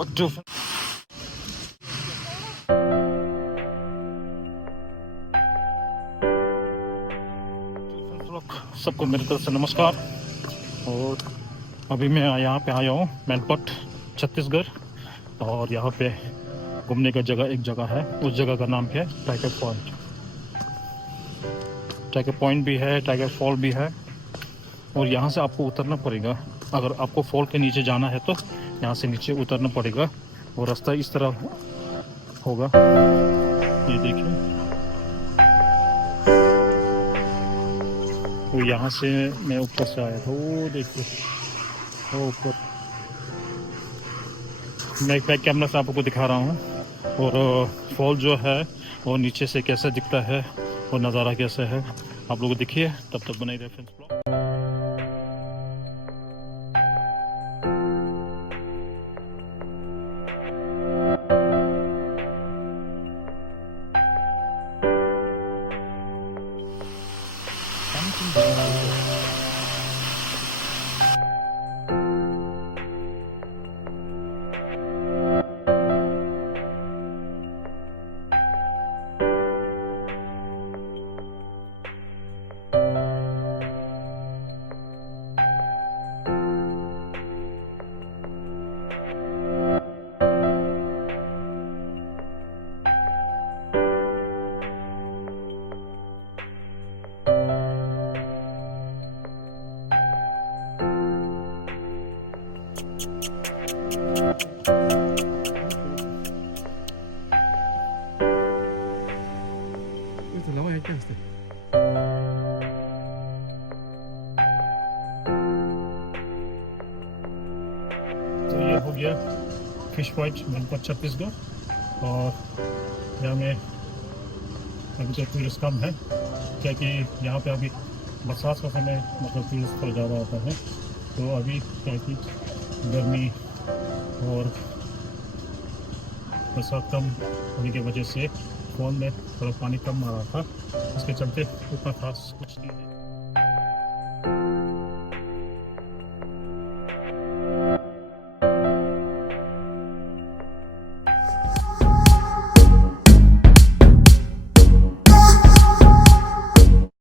पट्टू सबको मेरी तरफ से नमस्कार। और अभी मैं यहाँ पे आया हूँ मैनपट छत्तीसगढ़, और यहाँ पे घूमने का एक जगह है। उस जगह का नाम है टाइगर पॉइंट। टाइगर पॉइंट भी है, टाइगर फॉल भी है, और यहाँ से आपको उतरना पड़ेगा। अगर आपको फॉल के नीचे जाना है तो यहाँ से नीचे उतरना पड़ेगा, और रास्ता इस तरह होगा। ये देखिए, तो यहाँ से मैं ऊपर से आया था, वो देखिए वो ऊपर। मैं बैक कैमरा से आपको दिखा रहा हूँ, और फॉल जो है वो नीचे से कैसा दिखता है और नज़ारा कैसा है आप लोग देखिए। तब तक बनाई रेफरेंस ब्लॉग। तो ये हो गया फिश पॉइंट मैनपट छत्तीसगढ़, और यहाँ में अभी तो टूरिस्ट कम है, क्योंकि यहाँ पे अभी बरसात का समय, मतलब टूरिस्ट पर ज़्यादा आता है। तो अभी क्या कि गर्मी और बरसात कम होने की वजह से फ़ोन में थोड़ा पानी कम आ रहा था, इसके चलते उतना खास कुछ नहीं है।